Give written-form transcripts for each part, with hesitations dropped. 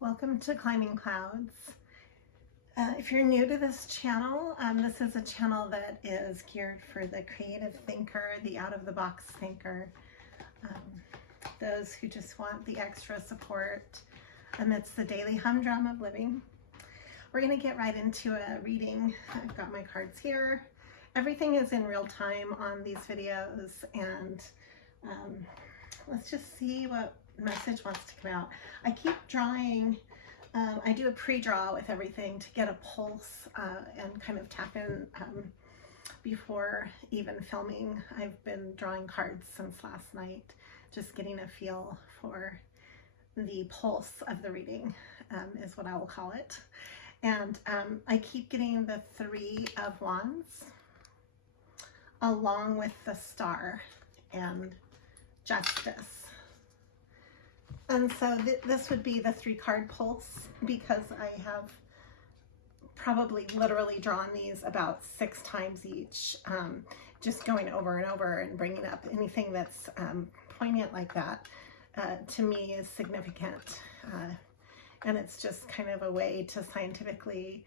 Welcome to Climbing Clouds. If you're new to this channel, this is a channel that is geared for the creative thinker, the out-of-the-box thinker, those who just want the extra support amidst the daily humdrum of living. We're going to get right into a reading. I've got my cards here. Everything is in real time on these videos, and let's just see what message wants to come out. I keep drawing. I do a pre-draw with everything to get a pulse and kind of tap in before even filming. I've been drawing cards since last night, just getting a feel for the pulse of the reading is what I will call it. And I keep getting the Three of Wands along with the Star and Justice. And so this would be the 3-card pulse, because I have probably literally drawn these about 6 times each, just going over and over and bringing up anything that's poignant like that, to me is significant. And it's just kind of a way to scientifically,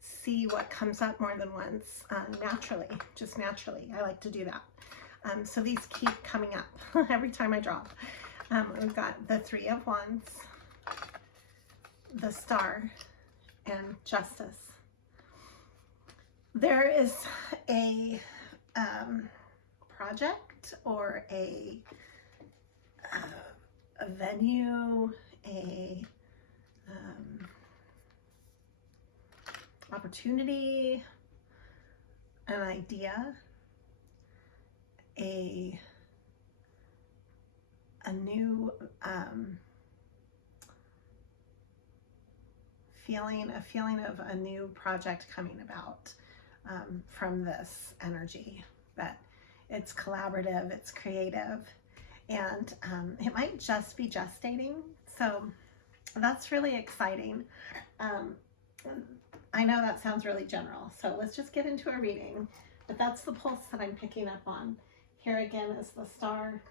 see what comes up more than once, naturally, just naturally. I like to do that. So these keep coming up every time I draw. We've got the Three of Wands, the Star, and Justice. There is a project or a venue, a opportunity, an idea, a new feeling of a new project coming about from this energy. That it's collaborative, it's creative, and it might just be gestating. So that's really exciting. I know that sounds really general, so let's just get into a reading. But that's the pulse that I'm picking up on. Here again is the Star.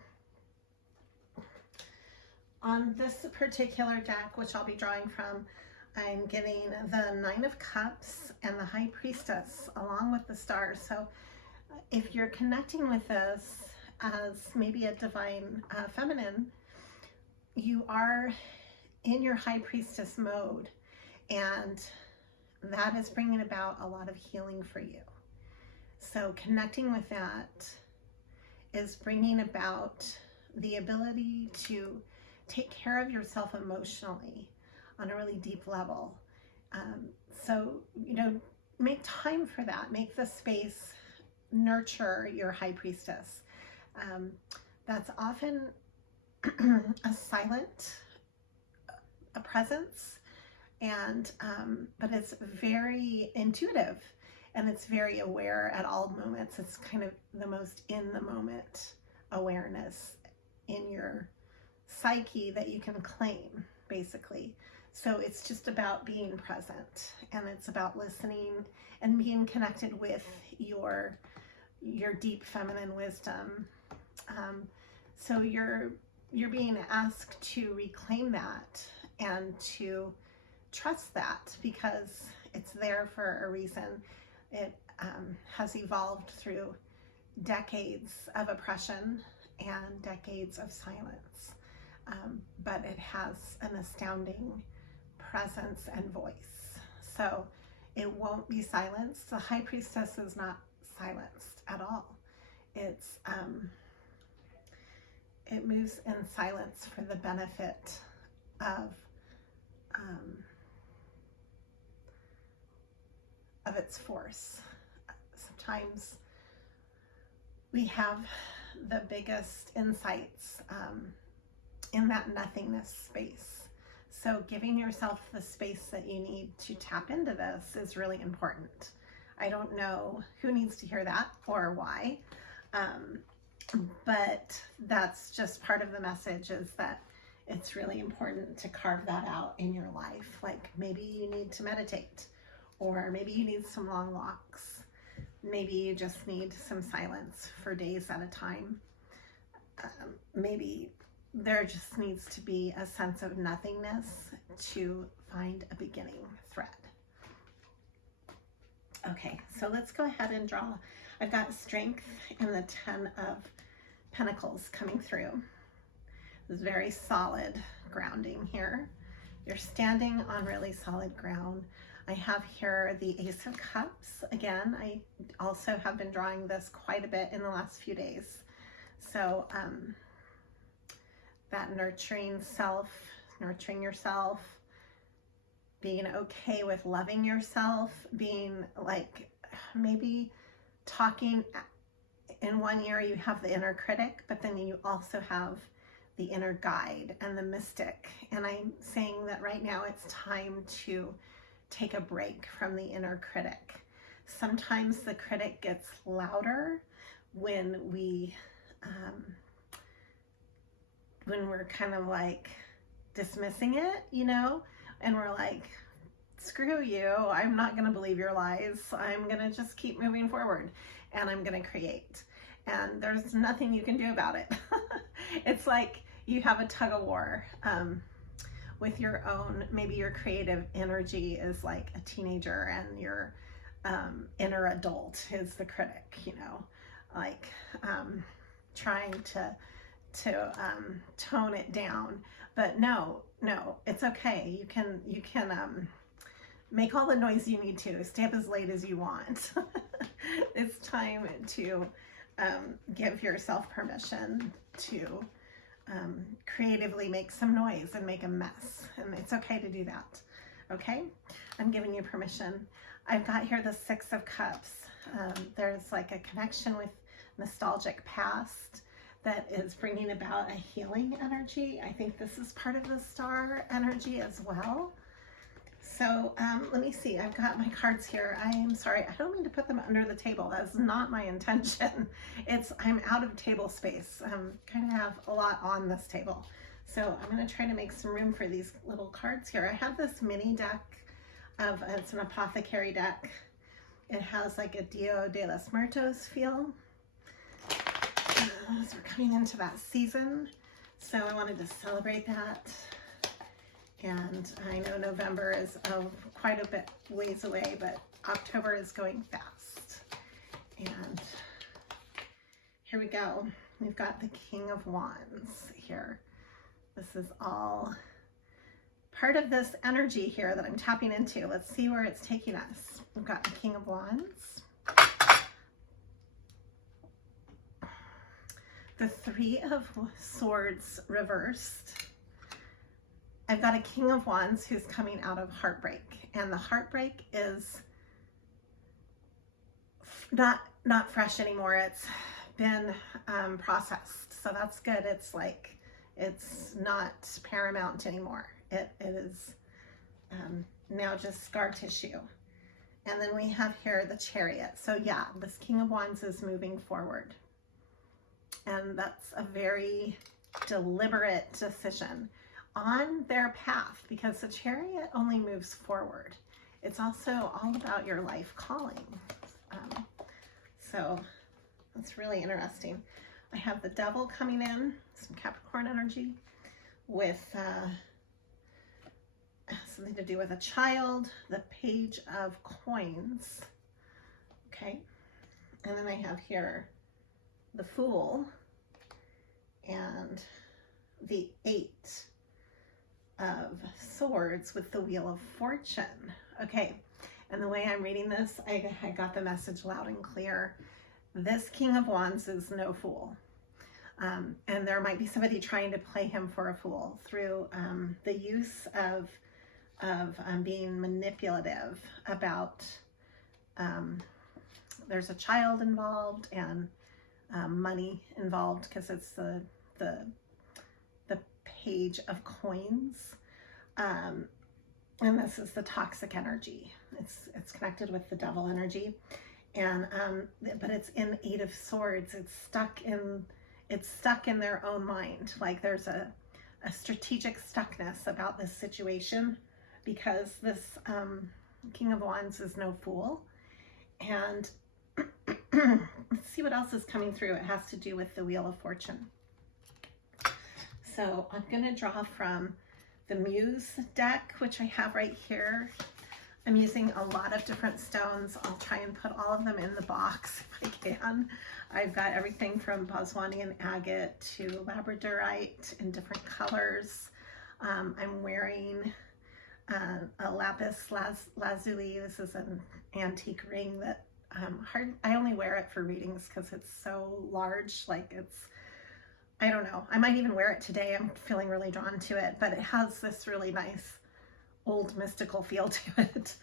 On this particular deck, which I'll be drawing from, I'm getting the Nine of Cups and the High Priestess along with the Star. So if you're connecting with this as maybe a divine feminine, you are in your High Priestess mode, and that is bringing about a lot of healing for you. So connecting with that is bringing about the ability to take care of yourself emotionally on a really deep level. So, make time for that. Make the space nurture your High Priestess. That's often a silent presence, and but it's very intuitive. And it's very aware at all moments. It's kind of the most in the moment awareness in your psyche that you can claim, basically. So it's just about being present, and it's about listening and being connected with your deep feminine wisdom. So you're being asked to reclaim that and to trust that, because it's there for a reason. It has evolved through decades of oppression and decades of silence, but it has an astounding presence and voice. So it won't be silenced. The High Priestess is not silenced at all. It moves in silence for the benefit of its force. Sometimes we have the biggest insights in that nothingness space. So giving yourself the space that you need to tap into this is really important. I don't know who needs to hear that or why, but that's just part of the message, is that it's really important to carve that out in your life. Like maybe you need to meditate, or maybe you need some long walks. Maybe you just need some silence for days at a time. Maybe there just needs to be a sense of nothingness to find a beginning thread. Okay, so let's go ahead and draw. I've got strength in the 10 of Pentacles coming through. This is very solid grounding here. You're standing on really solid ground. I have here the Ace of Cups. Again, I also have been drawing this quite a bit in the last few days. So that nurturing self, nurturing yourself, being okay with loving yourself, being like maybe talking in one ear, you have the inner critic, but then you also have the inner guide and the mystic. And I'm saying that right now it's time to take a break from the inner critic. Sometimes the critic gets louder when we're kind of like dismissing it, you know, and we're like, screw you, I'm not going to believe your lies. I'm going to just keep moving forward and I'm going to create. And there's nothing you can do about it. It's like you have a tug of war with your own, maybe your creative energy is like a teenager and your inner adult is the critic, you know, like trying to tone it down. But no, it's okay. You can make all the noise you need to. Stay up as late as you want. It's time to give yourself permission to creatively make some noise and make a mess. And it's okay to do that. Okay? I'm giving you permission. I've got here the Six of Cups. There's like a connection with nostalgic past that is bringing about a healing energy. I think this is part of the star energy as well. So let me see, I've got my cards here. I am sorry, I don't mean to put them under the table. That's not my intention. I'm out of table space. Kind of have a lot on this table. So I'm gonna try to make some room for these little cards here. I have this mini deck it's an apothecary deck. It has like a Dia de los Muertos feel. As we're coming into that season, so I wanted to celebrate that. And I know November is quite a bit ways away, but October is going fast. And here we go. We've got the King of Wands here. This is all part of this energy here that I'm tapping into. Let's see where it's taking us. We've got the King of Wands. The Three of Swords reversed. I've got a King of Wands who's coming out of heartbreak, and the heartbreak is not fresh anymore. It's been processed, so that's good. It's like it's not paramount anymore. It is now just scar tissue. And then we have here the Chariot. So yeah, this King of Wands is moving forward. And that's a very deliberate decision on their path, because the Chariot only moves forward. It's also all about your life calling. So that's really interesting. I have the Devil coming in, some Capricorn energy with something to do with a child, the Page of Coins. Okay. And then I have here the Fool and the Eight of Swords with the Wheel of Fortune. Okay, and the way I'm reading this, I got the message loud and clear. This King of Wands is no fool. And there might be somebody trying to play him for a fool through the use of being manipulative about, there's a child involved and money involved, because it's the Page of Coins, and this is the toxic energy. It's connected with the Devil energy, and but it's in Eight of Swords. It's stuck in their own mind. Like there's a strategic stuckness about this situation, because this King of Wands is no fool. And let's see what else is coming through. It has to do with the Wheel of Fortune. So I'm going to draw from the Muse deck, which I have right here. I'm using a lot of different stones. I'll try and put all of them in the box if I can. I've got everything from Boswanian agate to labradorite in different colors. I'm wearing a lapis lazuli. This is an antique ring that I only wear it for readings because it's so large. Like I don't know. I might even wear it today. I'm feeling really drawn to it, but it has this really nice old mystical feel to it.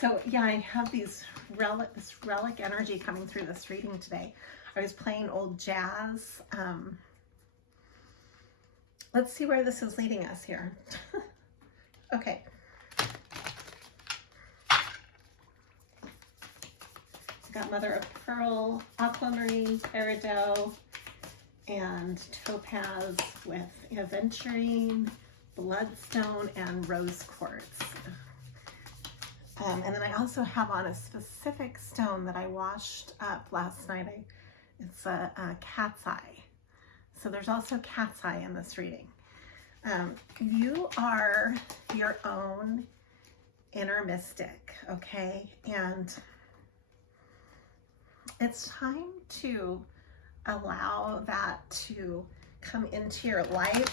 So yeah, I have this relic energy coming through this reading today. I was playing old jazz. Let's see where this is leading us here. Okay. Got Mother of Pearl, aquamarine, peridot, and topaz with aventurine, bloodstone, and rose quartz. And then I also have on a specific stone that I washed up last night. It's a cat's eye. So there's also cat's eye in this reading. You are your own inner mystic, okay? And it's time to allow that to come into your life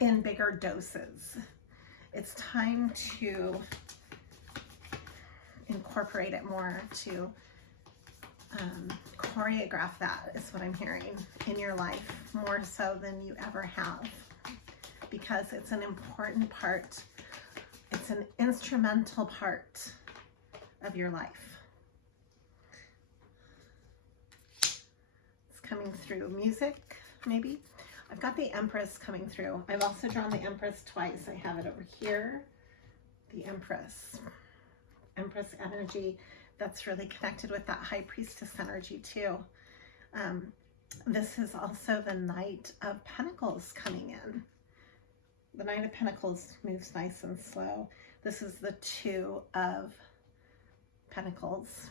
in bigger doses. It's time to incorporate it more, to choreograph that, is what I'm hearing, in your life, more so than you ever have, because it's an important part, it's an instrumental part of your life. It's coming through music, maybe. I've got the Empress coming through. I've also drawn the Empress twice. I have it over here, the Empress energy. That's really connected with that High Priestess energy too. This is also the Knight of Pentacles coming in. The Knight of Pentacles moves nice and slow. This is the Two of Pentacles.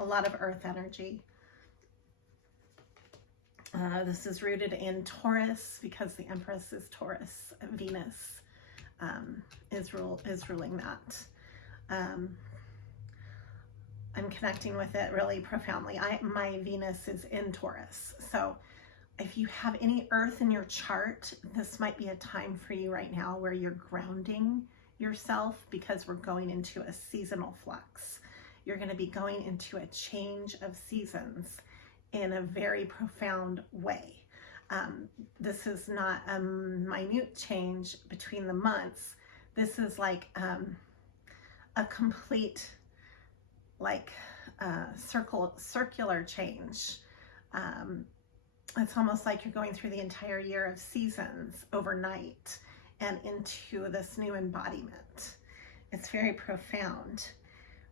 A lot of earth energy. This is rooted in Taurus because the Empress is Taurus. Venus is ruling that. I'm connecting with it really profoundly. My Venus is in Taurus. So if you have any earth in your chart, this might be a time for you right now where you're grounding yourself, because we're going into a seasonal flux. You're going to be going into a change of seasons in a very profound way. This is not a minute change between the months. This is like a complete, like circular change. It's almost like you're going through the entire year of seasons overnight and into this new embodiment. It's very profound.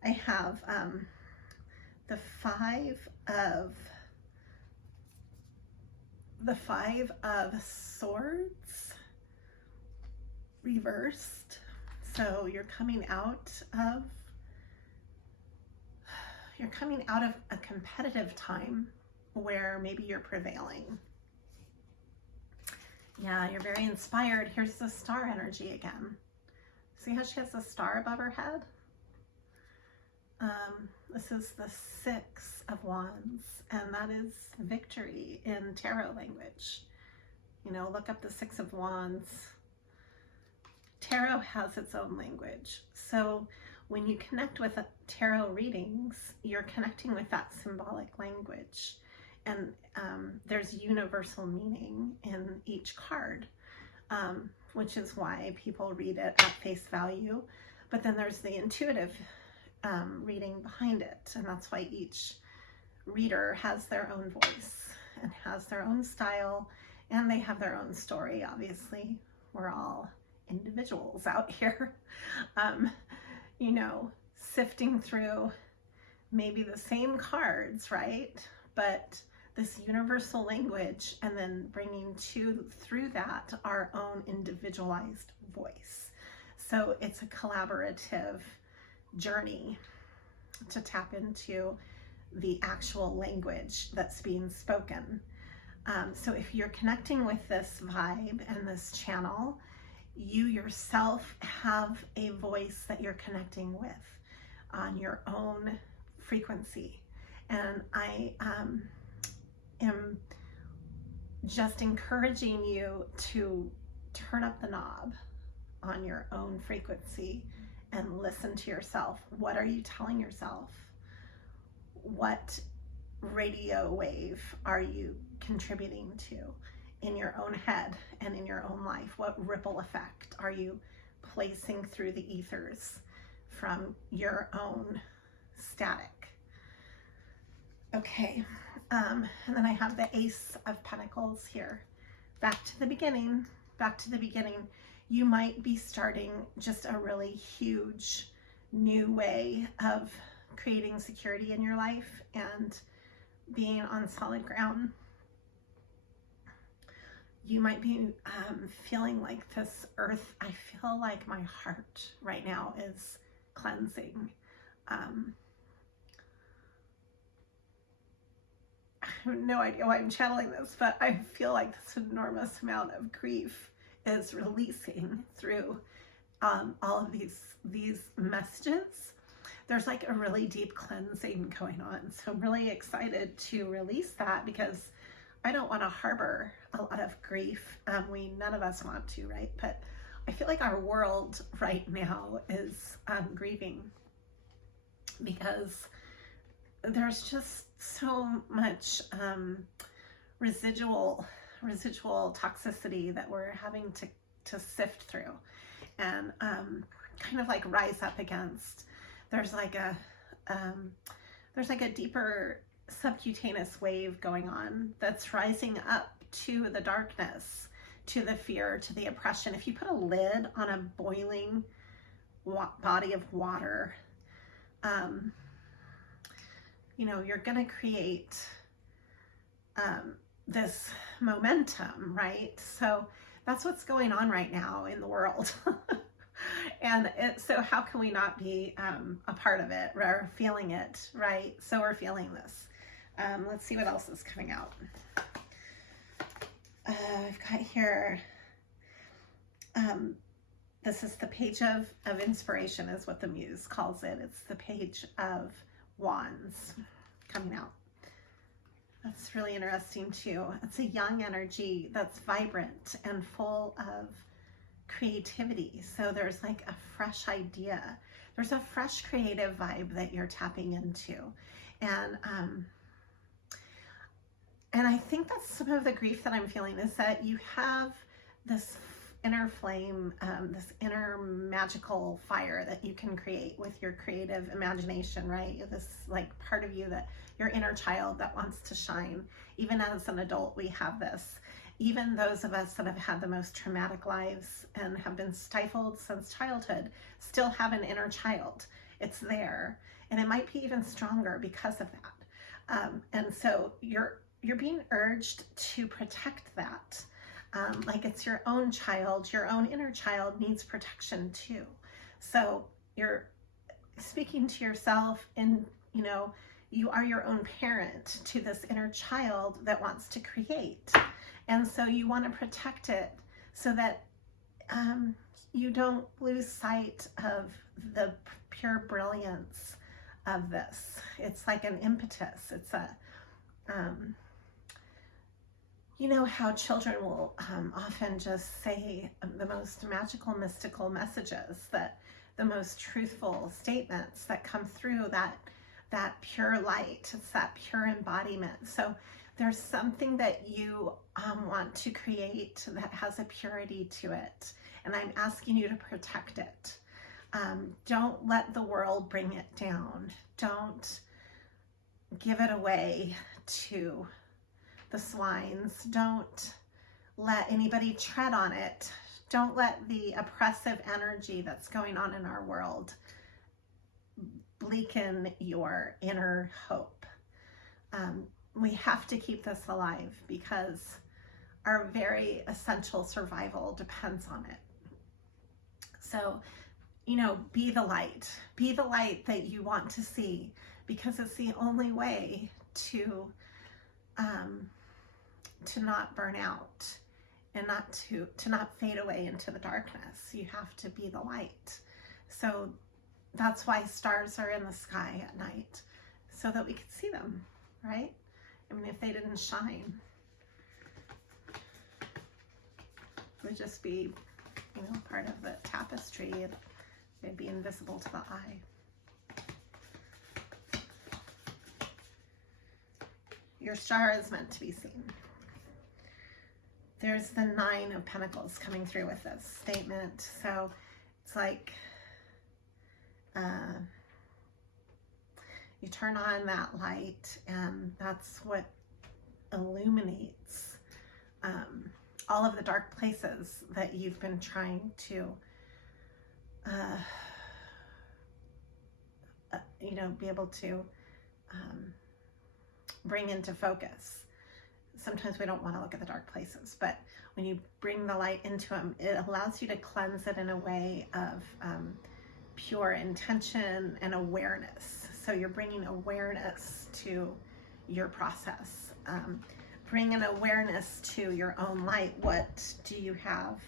I have the Five of Swords reversed. So you're coming out of a competitive time where maybe you're prevailing. Yeah, you're very inspired. Here's the star energy again. See how she has a star above her head? This is the Six of Wands, and that is victory in tarot language. You know, look up the Six of Wands. Tarot has its own language. So when you connect with tarot readings, you're connecting with that symbolic language. And there's universal meaning in each card, which is why people read it at face value. But then there's the intuitive reading behind it. And that's why each reader has their own voice and has their own style, and they have their own story. Obviously, we're all individuals out here, you know, sifting through maybe the same cards, right? But this universal language, and then bringing through that our own individualized voice. So it's a collaborative journey to tap into the actual language that's being spoken. So if you're connecting with this vibe and this channel, you yourself have a voice that you're connecting with on your own frequency. And I am just encouraging you to turn up the knob on your own frequency and listen to yourself. What are you telling yourself? What radio wave are you contributing to in your own head and in your own life? What ripple effect are you placing through the ethers from your own static? Okay, and then I have the Ace of Pentacles here. Back to the beginning, back to the beginning. You might be starting just a really huge new way of creating security in your life and being on solid ground. You might be feeling like this earth. I feel like my heart right now is cleansing. I have no idea why I'm channeling this, but I feel like this enormous amount of grief is releasing through all of these messages. There's like a really deep cleansing going on. So I'm really excited to release that because I don't want to harbor a lot of grief. None of us want to, right? But I feel like our world right now is grieving because there's just so much residual toxicity that we're having to sift through and kind of like rise up against. There's like a deeper subcutaneous wave going on that's rising up to the darkness, to the fear, to the oppression. If you put a lid on a boiling body of water, you're going to create this momentum, right? So that's what's going on right now in the world. And so how can we not be a part of it or feeling it, right? So we're feeling this. Let's see what else is coming out. I've got here, this is the page of inspiration is what the muse calls it. It's the page of wands coming out. That's really interesting too. It's a young energy that's vibrant and full of creativity. So there's like a fresh idea. There's a fresh creative vibe that you're tapping into. And I think that's some of the grief that I'm feeling is that you have this inner flame, this inner magical fire that you can create with your creative imagination, right? This like part of you, that your inner child that wants to shine. Even as an adult, we have this. Even those of us that have had the most traumatic lives and have been stifled since childhood still have an inner child. It's there, and it might be even stronger because of that. And so you're being urged to protect that. Like it's your own child, your own inner child needs protection too. So you're speaking to yourself, and you are your own parent to this inner child that wants to create. And so you want to protect it so that you don't lose sight of the pure brilliance of this. It's like an impetus. It's a, you know how children will often just say the most magical, mystical messages, that the most truthful statements that come through that pure light. It's that pure embodiment. So there's something that you want to create that has a purity to it. And I'm asking you to protect it. Don't let the world bring it down. Don't give it away to the swines. Don't let anybody tread on it. Don't let the oppressive energy that's going on in our world bleaken your inner hope. We have to keep this alive because our very essential survival depends on it. So, be the light. Be the light that you want to see, because it's the only way to to not burn out and not to not fade away into the darkness. You have to be the light. So that's why stars are in the sky at night, so that we could see them, right? I mean, if they didn't shine, it would just be, you know, part of the tapestry. They'd be invisible to the eye. Your star is meant to be seen. There's the 9 of Pentacles coming through with this statement. So it's like you turn on that light, and that's what illuminates all of the dark places that you've been trying to you know, be able to bring into focus. Sometimes we don't want to look at the dark places, but when you bring the light into them, it allows you to cleanse it in a way of pure intention and awareness. So you're bringing awareness to your process. Bring an awareness to your own light. What do you have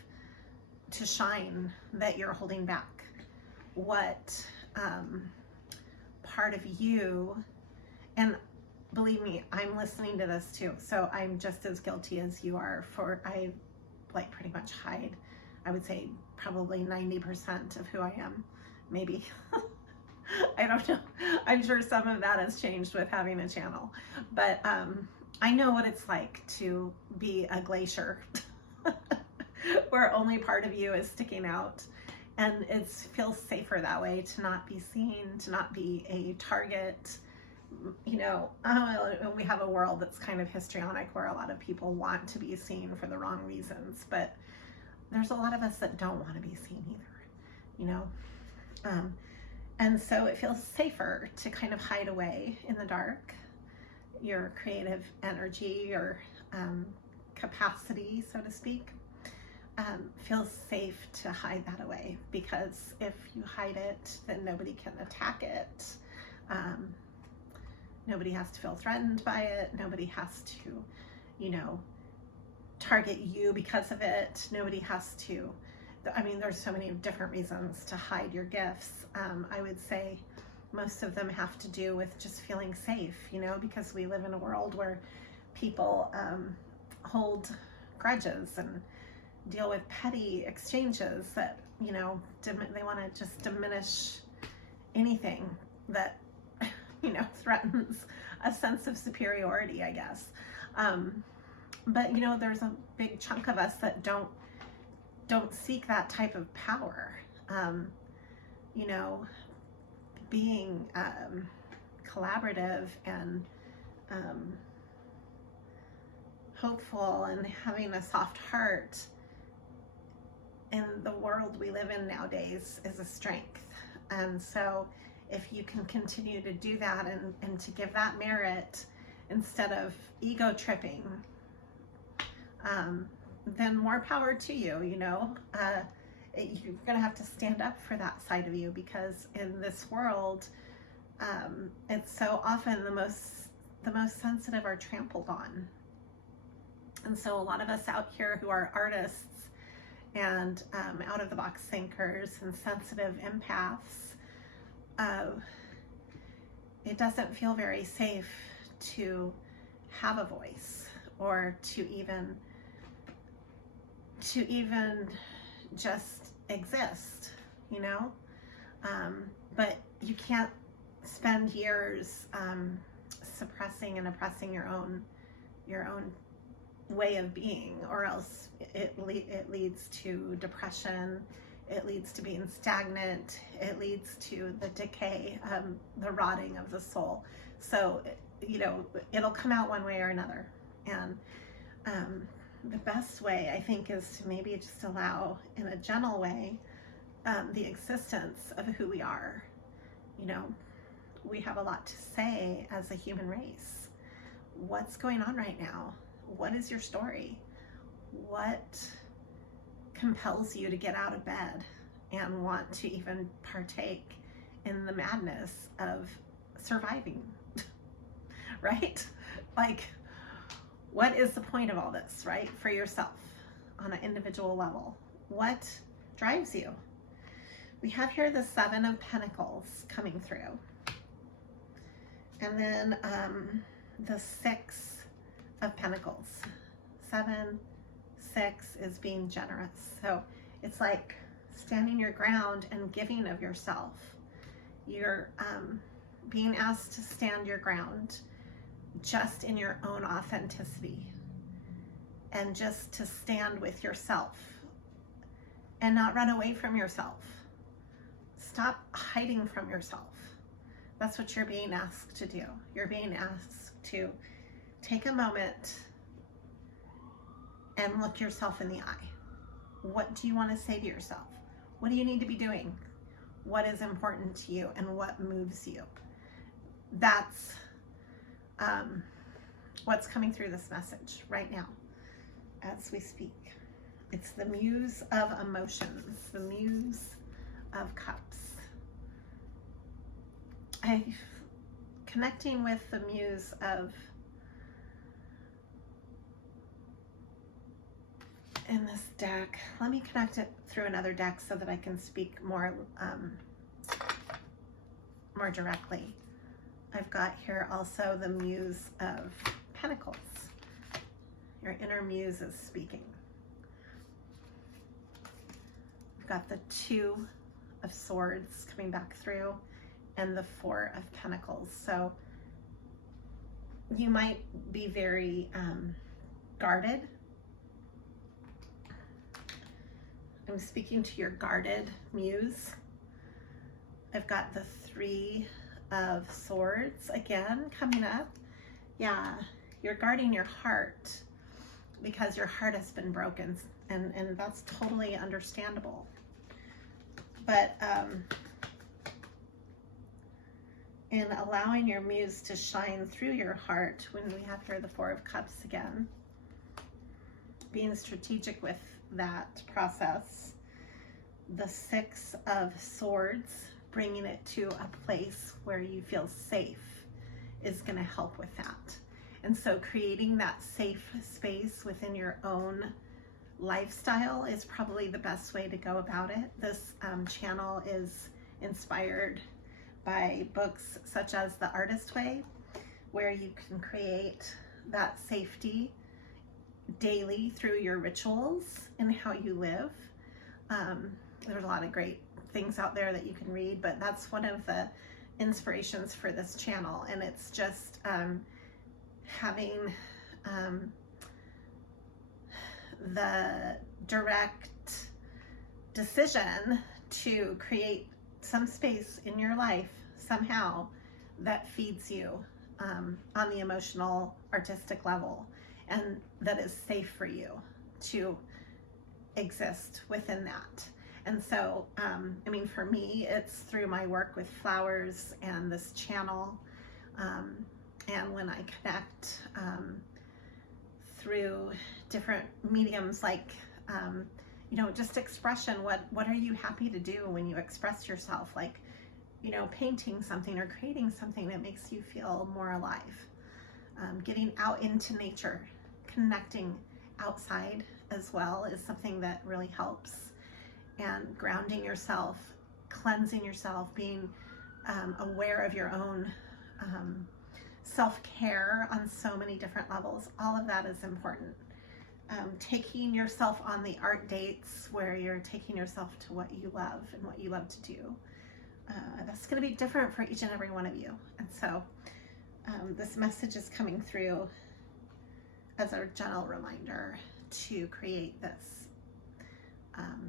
to shine that you're holding back? What part of you, and believe me, I'm listening to this too, so I'm just as guilty as you are. I like pretty much hide, I would say probably 90% of who I am, maybe. I don't know. I'm sure some of that has changed with having a channel, but I know what it's like to be a glacier where only part of you is sticking out. And it feels safer that way, to not be seen, to not be a target. You know, we have a world that's kind of histrionic, where a lot of people want to be seen for the wrong reasons, but there's a lot of us that don't want to be seen either, you know? And so it feels safer to kind of hide away in the dark. Your creative energy, your capacity, so to speak, feels safe to hide that away, because if you hide it, then nobody can attack it. Nobody has to feel threatened by it. Nobody has to, you know, target you because of it. Nobody has to, I mean, there's so many different reasons to hide your gifts. I would say most of them have to do with just feeling safe, you know, because we live in a world where people hold grudges and deal with petty exchanges that, you know, they want to just diminish anything that, you know, threatens a sense of superiority, I guess. But, you know, there's a big chunk of us that don't seek that type of power. You know, being collaborative and hopeful and having a soft heart in the world we live in nowadays is a strength. And so if you can continue to do that and to give that merit instead of ego tripping, then more power to you, you know. You're gonna have to stand up for that side of you, because in this world, it's so often the most sensitive are trampled on. And so a lot of us out here who are artists and out of the box thinkers and sensitive empaths, it doesn't feel very safe to have a voice, or to even just exist, you know. But you can't spend years suppressing and oppressing your own way of being, or else it leads to depression. It leads to being stagnant. It leads to the decay, the rotting of the soul. So, you know, it'll come out one way or another. And the best way, I think, is to maybe just allow, in a gentle way, the existence of who we are. You know, we have a lot to say as a human race. What's going on right now? What is your story? What compels you to get out of bed and want to even partake in the madness of surviving? Right? Like, What is the point of all this, right? For yourself on an individual level. What drives you? We have here the Seven of Pentacles coming through. And then the Six of Pentacles. 7, 6 is being generous. So it's like standing your ground and giving of yourself. You're being asked to stand your ground just in your own authenticity, and just to stand with yourself and not run away from yourself. Stop hiding from yourself. That's what you're being asked to do. You're being asked to take a moment and look yourself in the eye. What do you want to say to yourself? What do you need to be doing? What is important to you and what moves you? That's what's coming through this message right now as we speak. It's the Muse of Emotions, the Muse of Cups. Connecting with the Muse of, in this deck, let me connect it through another deck so that I can speak more directly. I've got here also the Muse of Pentacles. Your inner muse is speaking. We've got the Two of Swords coming back through and the Four of Pentacles. So you might be very guarded. I'm speaking to your guarded muse. I've got the Three of Swords again coming up. Yeah, you're guarding your heart because your heart has been broken, and that's totally understandable. But in allowing your muse to shine through your heart, when we have here the Four of Cups again, being strategic with that process, the Six of Swords, bringing it to a place where you feel safe, is going to help with that. And so creating that safe space within your own lifestyle is probably the best way to go about it. This channel is inspired by books such as The Artist Way, where you can create that safety daily through your rituals and how you live. There's a lot of great things out there that you can read, but that's one of the inspirations for this channel. And it's just having the direct decision to create some space in your life somehow that feeds you on the emotional, artistic level, and that is safe for you to exist within that. And so, I mean, for me, it's through my work with flowers and this channel, and when I connect through different mediums, like, you know, just expression. What are you happy to do when you express yourself? Like, you know, painting something or creating something that makes you feel more alive. Getting out into nature, connecting outside as well is something that really helps. And grounding yourself, cleansing yourself, being aware of your own self-care on so many different levels. All of that is important. Taking yourself on the art dates where you're taking yourself to what you love and what you love to do. That's going to be different for each and every one of you. And so this message is coming through as a gentle reminder to create this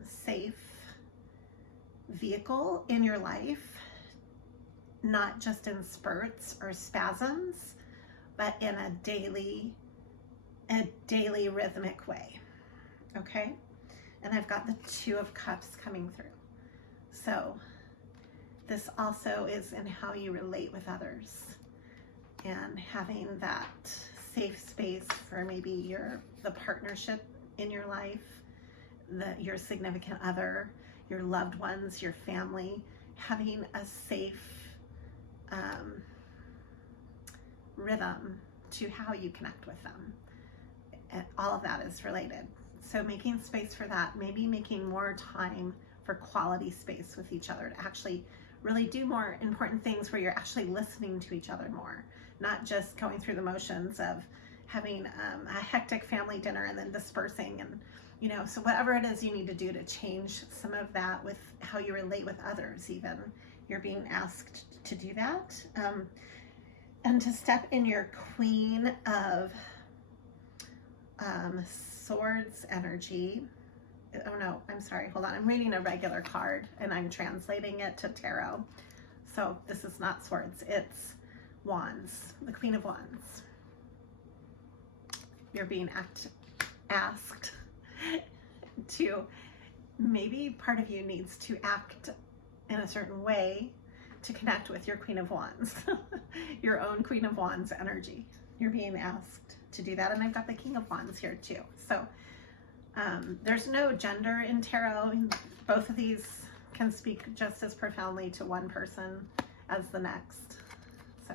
safe vehicle in your life, not just in spurts or spasms, but in a daily rhythmic way. Okay? And I've got the Two of Cups coming through. So this also is in how you relate with others, and having that safe space for maybe the partnership in your life, your significant other, your loved ones, your family, having a safe rhythm to how you connect with them. And all of that is related. So making space for that, maybe making more time for quality space with each other to actually really do more important things where you're actually listening to each other more, not just going through the motions of having a hectic family dinner and then dispersing. And so whatever it is you need to do to change some of that with how you relate with others, even you're being asked to do that, and to step in your Queen of Swords energy. Oh no, I'm sorry, hold on, I'm reading a regular card and I'm translating it to tarot, so this is not swords, it's wands, the Queen of Wands. You're being asked to, maybe part of you needs to act in a certain way to connect with your Queen of Wands, your own Queen of Wands energy. You're being asked to do that. And I've got the King of Wands here too. So there's no gender in tarot. Both of these can speak just as profoundly to one person as the next. So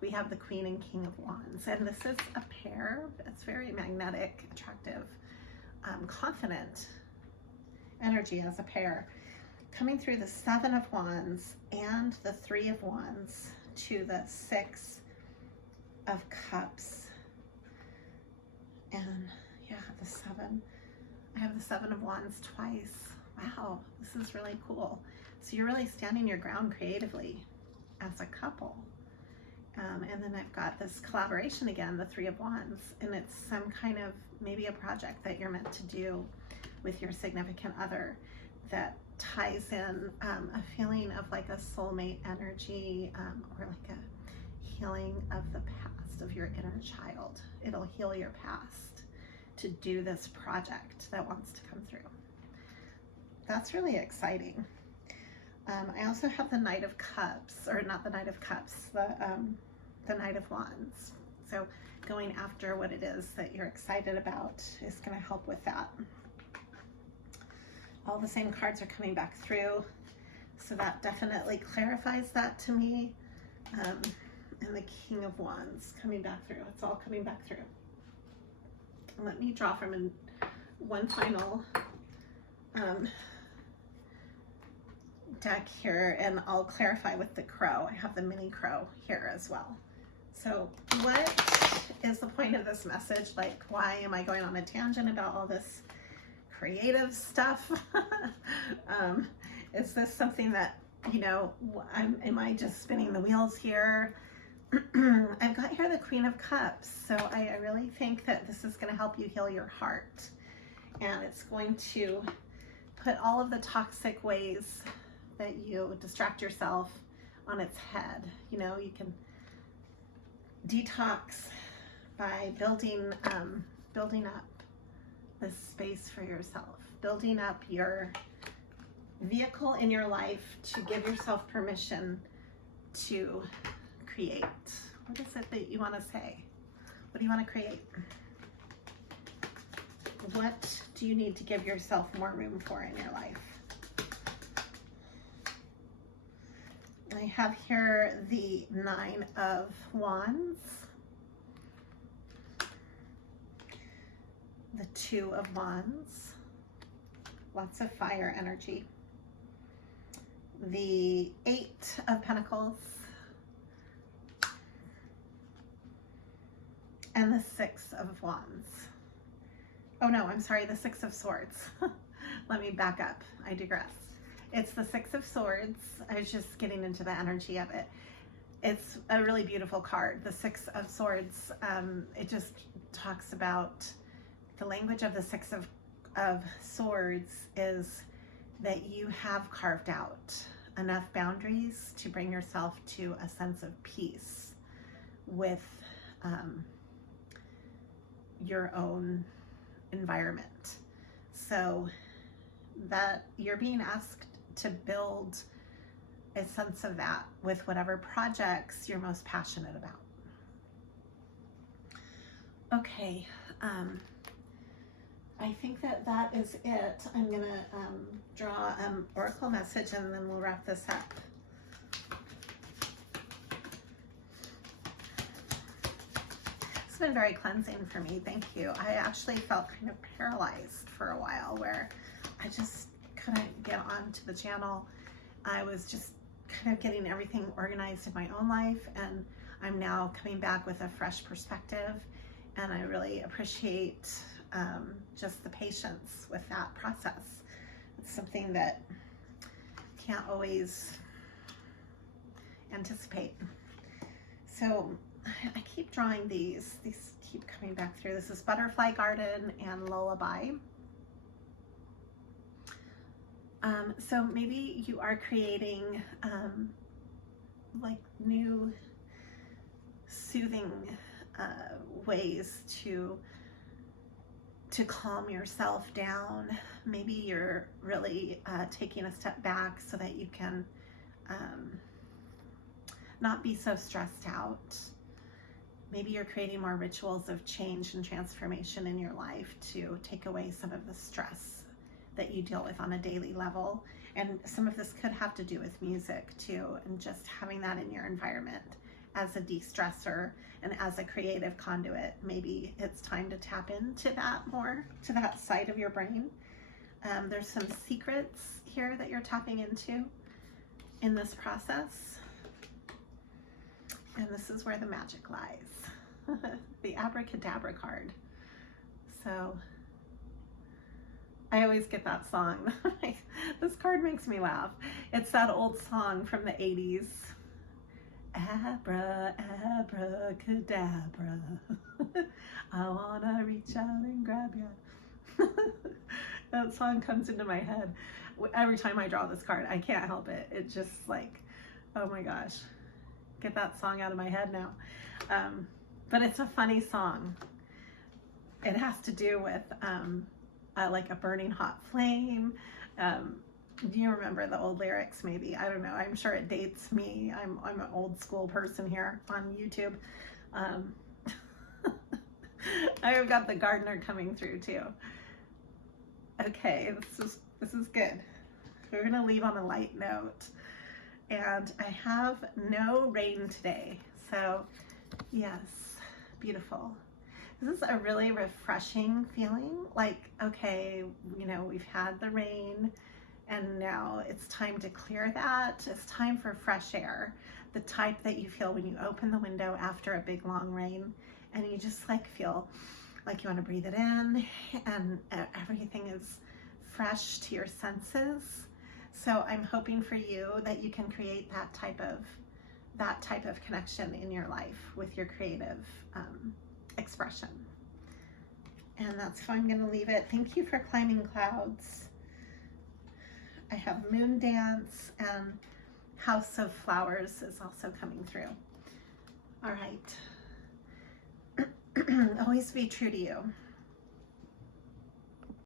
we have the Queen and King of Wands, and this is a pair. It's very magnetic, attractive, confident energy as a pair, coming through the Seven of Wands and the Three of Wands to the Six of Cups. And yeah, the Seven. I have the Seven of Wands twice. Wow, this is really cool. So you're really standing your ground creatively as a couple. And then I've got this collaboration again, the Three of Wands, and it's some kind of, maybe a project that you're meant to do with your significant other that ties in a feeling of like a soulmate energy, or like a healing of the past, of your inner child. It'll heal your past to do this project that wants to come through. That's really exciting. I also have the Knight of Cups, or not the Knight of Cups, the Knight of Wands. So going after what it is that you're excited about is going to help with that. All the same cards are coming back through, so that definitely clarifies that to me. And the King of Wands coming back through. It's all coming back through. Let me draw from one final deck here, and I'll clarify with the crow. I have the mini crow here as well. So what is the point of this message? Like, why am I going on a tangent about all this creative stuff? Is this something that, am I just spinning the wheels here? I've got here the Queen of Cups. So I really think that this is going to help you heal your heart. And it's going to put all of the toxic ways that you distract yourself on its head. You can detox by building up this space for yourself, building up your vehicle in your life to give yourself permission to create. What is it that you want to say? What do you want to create? What do you need to give yourself more room for in your life? I have here the Nine of Wands, the Two of Wands, lots of fire energy, the Eight of Pentacles, and the Six of Wands. Oh no, I'm sorry, the Six of Swords. Let me back up, I digress. It's the Six of Swords. I was just getting into the energy of it. It's a really beautiful card. The Six of Swords, it just talks about the language of the Six of Swords is that you have carved out enough boundaries to bring yourself to a sense of peace with your own environment. So that you're being asked to build a sense of that with whatever projects you're most passionate about. Okay, I think that is it. I'm gonna draw an oracle message and then we'll wrap this up. been very cleansing for me. Thank you. I actually felt kind of paralyzed for a while where I just couldn't get onto the channel. I was just kind of getting everything organized in my own life, and I'm now coming back with a fresh perspective, and I really appreciate just the patience with that process. It's something that can't always anticipate. So I keep drawing these keep coming back through. This is Butterfly Garden and Lullaby. So maybe you are creating like new soothing ways to calm yourself down. Maybe you're really taking a step back so that you can not be so stressed out. Maybe you're creating more rituals of change and transformation in your life to take away some of the stress that you deal with on a daily level. And some of this could have to do with music too, and just having that in your environment as a de-stressor and as a creative conduit. Maybe it's time to tap into that more, to that side of your brain. There's some secrets here that you're tapping into in this process. And this is where the magic lies. The abracadabra card. So I always get that song. This card makes me laugh. It's that old song from the 80s. Abra, abracadabra. I wanna reach out and grab ya. That song comes into my head every time I draw this card. I can't help it. It's just like, oh my gosh. Get that song out of my head now. But it's a funny song. It has to do with like a burning hot flame. Do you remember the old lyrics? Maybe, I don't know. I'm sure it dates me. I'm an old school person here on YouTube. I've got the gardener coming through too. Okay, this is good. We're gonna leave on a light note. And I have no rain today. So yes, beautiful. This is a really refreshing feeling. Like, okay, you know, we've had the rain and now it's time to clear that. It's time for fresh air. The type that you feel when you open the window after a big long rain and you just like feel like you want to breathe it in, and everything is fresh to your senses. So I'm hoping for you that you can create that type of connection in your life with your creative expression. And that's how I'm going to leave it. Thank you for climbing clouds. I have Moon Dance, and House of Flowers is also coming through. All right. Always be true to you.